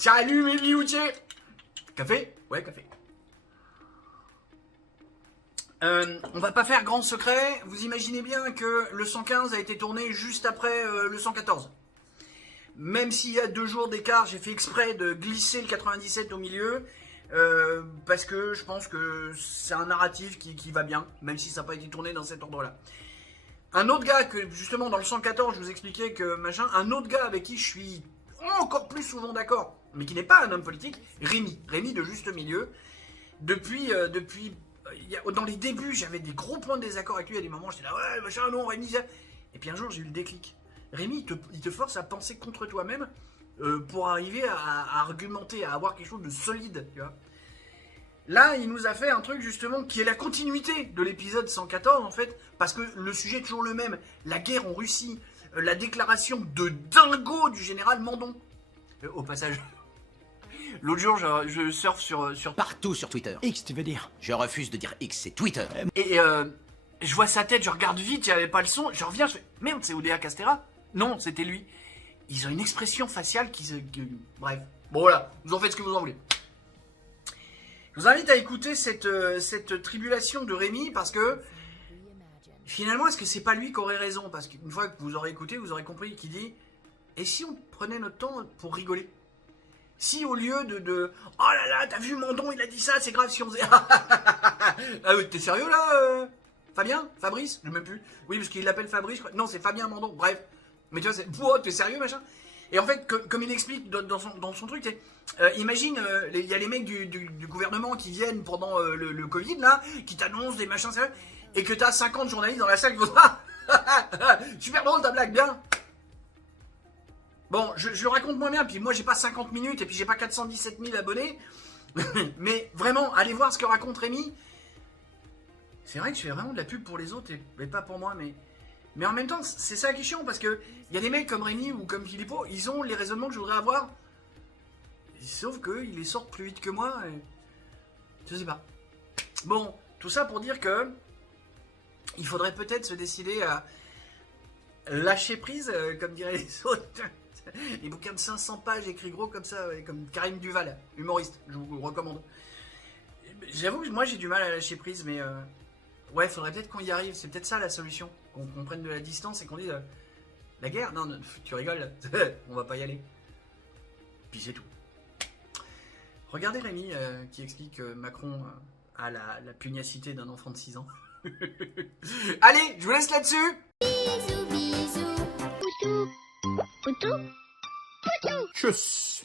Salut mes lioutiers. Café? Ouais, café. On va pas faire grand secret. Vous imaginez bien que le 115 a été tourné juste après le 114. Même s'il y a 2 jours d'écart, j'ai fait exprès de glisser le 97 au milieu. Parce que je pense que c'est un narratif qui va bien, même si ça n'a pas été tourné dans cet ordre-là. Un autre gars que, justement, dans le 114, je vous expliquais que machin, un autre gars avec qui je suis encore plus souvent d'accord, mais qui n'est pas un homme politique, Rémi de Juste Milieu. Depuis dans les débuts, j'avais des gros points de désaccord avec lui. À des moments, j'étais là, ouais, machin, non, Rémi, ça. Et puis un jour, j'ai eu le déclic. Rémi, il te force à penser contre toi-même pour arriver à argumenter, à avoir quelque chose de solide, tu vois. Là, il nous a fait un truc justement qui est la continuité de l'épisode 114 en fait, parce que le sujet est toujours le même. La guerre en Russie, la déclaration de dingo du général Mandon. Au passage, l'autre jour, je surfe sur Partout sur Twitter. X, tu veux dire? Je refuse de dire X, c'est Twitter. et je vois sa tête, je regarde vite, il n'y avait pas le son, je reviens, je fais merde, c'est Oudéa Castéra? Non, c'était lui. Ils ont une expression faciale bref, bon voilà, vous en faites ce que vous en voulez. Je vous invite à écouter cette tribulation de Rémi parce que finalement, est-ce que c'est pas lui qui aurait raison? Parce qu'une fois que vous aurez écouté, vous aurez compris qu'il dit et si on prenait notre temps pour rigoler? Si au lieu de oh là là, t'as vu Mandon, il a dit ça, c'est grave si on faisait. Ah oui, t'es sérieux là Fabien? Fabrice? Je sais même plus. Oui, parce qu'il l'appelle Fabrice. Non, c'est Fabien Mandon. Bref. Mais tu vois, c'est. Oh, t'es sérieux, machin? Et en fait, comme il explique dans son truc, imagine, il y a les mecs du gouvernement qui viennent pendant le Covid, là, qui t'annoncent des machins sérieux, et que t'as 50 journalistes dans la salle qui vont super drôle ta blague, bien. Bon, je le raconte moins bien, puis moi j'ai pas 50 minutes, et puis j'ai pas 417 000 abonnés, mais vraiment, allez voir ce que raconte Rémi. C'est vrai que je fais vraiment de la pub pour les autres, et pas pour moi, mais en même temps, c'est ça qui est chiant, parce que il y a des mecs comme Rémi ou comme Philippot, ils ont les raisonnements que je voudrais avoir. Sauf qu'ils les sortent plus vite que moi, et... je sais pas. Bon, tout ça pour dire que il faudrait peut-être se décider à lâcher prise, comme diraient les autres. Les bouquins de 500 pages écrits gros comme ça, comme Karim Duval, humoriste, je vous le recommande. J'avoue que moi j'ai du mal à lâcher prise, mais ouais, faudrait peut-être qu'on y arrive, c'est peut-être ça la solution. Qu'on prenne de la distance et qu'on dise la guerre, non, tu rigoles, on va pas y aller. Puis c'est tout. Regardez Rémi qui explique que Macron a la pugnacité d'un enfant de 6 ans. Allez, je vous laisse là-dessus. Bisous, bisous. Poutou. Poutou. Poutou. Tchuss.